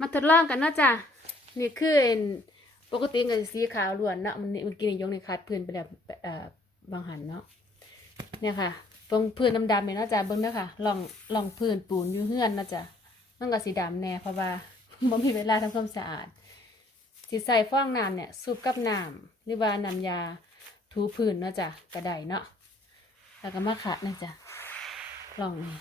มาทดลองกันนะจ้ะนี่คือปกติก็สิสีขาวล้วนเนาะมันมันกินยงในคัดพื้นไปแบบเอ่อบางหันเนาะเนี่ยค่ะตรงพื้นดำๆเนี่ยนะจ้ะเบิ่งเด้อค่ะลองลองพื้นปูนอยู่เฮือนนะจ้ะมันก็สีดำแน่เพราะว่าบ่มีเวลาทำความสะอาดสิใส่ฟองน้ำเนี่ยสูบกับน้ำหรือว่าน้ำยาถูพื้นเนาะจ้ะก็ไดเนาะแล้วก็มาขัดนะจ้ะลองนี่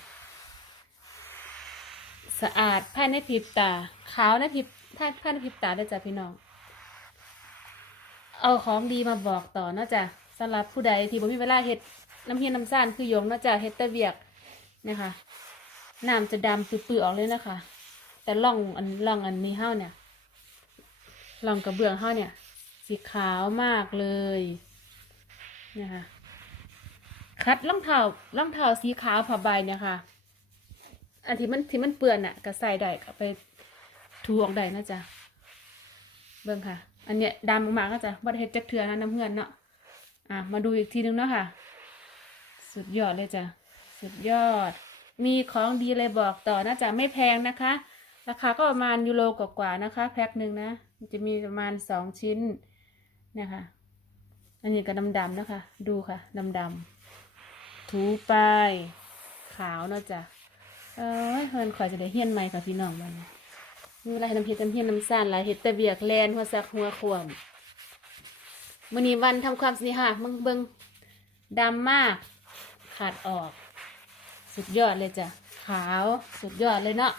สะอาดภายในพริบตา ขาวในพริบภายภาในพริบตาได้จ้ะพี่น้อง เอาของดีมาบอกต่อเนาะจ้ะสำหรับผู้ใดที่บ่มีเวลาเฮ็ดน้ำเฮียนน้ำซ่านคือหยงเนาะจ้ะเฮ็ดต่เวียกนะคะน้ำจะดำปื้อๆออกเลยนะคะ แต่ล่องอันล่องอันนี้เฮาเนี่ยล่องกระเบื้องเฮาเนี่ย สีขาวมากเลยนะคะคัดรองเท้ารองเท้าสีขาวผ้าใบเนี่ยค่ะ อันที่มันที่มันเปื้อนอะก็ใส่ได้ก็ไปถูออกได้นะจ๊ะเบิ่งค่ะ อันเนี้ยดำมากๆก็จะบัดเฮ็ดจักเทือนะน้ำเพื่อนเนาะอะมาดูอีกทีนึงเนาะค่ะ สุดยอดเลยจ้ะสุดยอด มีของดีเลยบอกต่อนะจ๊ะไม่แพงนะคะ ราคาก็ประมาณยูโรกว่าๆนะคะ แพ็คหนึ่งนะจะมีประมาณสองชิ้นเนี่ยค่ะอันนี้ก็ดำๆนะคะ ดูค่ะดำๆถูไปขาวเนาะจ้ะ เอ้ยเฮินข่อยจะได้เฮียนใหม่ค่ะพี่น้องมันมีเวลาเฮ็ดน้ำเฮ็ดน้ำเฮียนน้ำซ่านหลายเฮ็ดแต่เบียกแลนหัวซักหัวขวมมื้อนี้วันทำความสะอาดมึงเบิ่งดำมาก ขาดออก สุดยอดเลยจ้ะ ขาวสุดยอดเลยเนาะ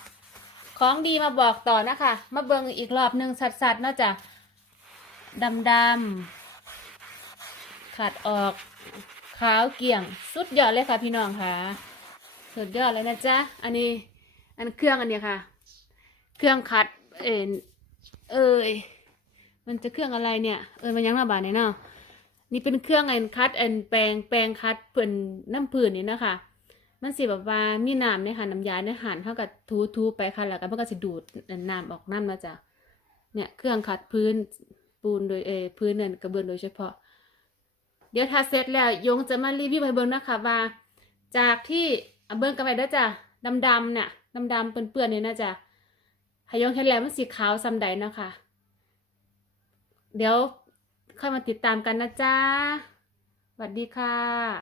ของดีมาบอกต่อนะคะ มาเบิงอีกรอบหนึ่งสัดๆเนาะจ้ะดำดำขาดออก ขาวเกลี่ยง สุดยอดเลยค่ะพี่น้องค่ะ สุดยอดเลยนะจ๊ะ อันนี้ อันเครื่องอันเนี้ยค่ะ เครื่องคัด เอ็นเอ้ยมันจะเครื่องอะไรเนี่ย เออมันยังระบาดเนี่ยเนาะนี่เป็นเครื่องอ็นคัดอ็นแปรงแปรงคัดเพื่อนน้ำผื่นนี่นะคะมันสิแบบว่ามีน้ำในหันน้ำยาในหันเท่ากับทูทูไปค่ะแล้วก็มันก็จะดูดน้ำออกน้ำมาจ้ะเนี่ยเครื่องคัดพื้นปูนโดยเออพื้นนั่นกระเบื้องโดยเฉพาะ เดี๋ยวถ้าเสร็จแล้วยงจะมารีวิวให้เบิ่งนะคะว่า จากที่ เอาเบิ้งกันไปเด้อจ้ะดำๆเนี่ยดำๆเปื้อนๆเนี่ยนะจ้ะหายงเห็นแล้วมันสีขาวซำใดเนาะคะเดี๋ยวค่อยมาติดตามกันนะจ๊ะสวัสดีค่ะ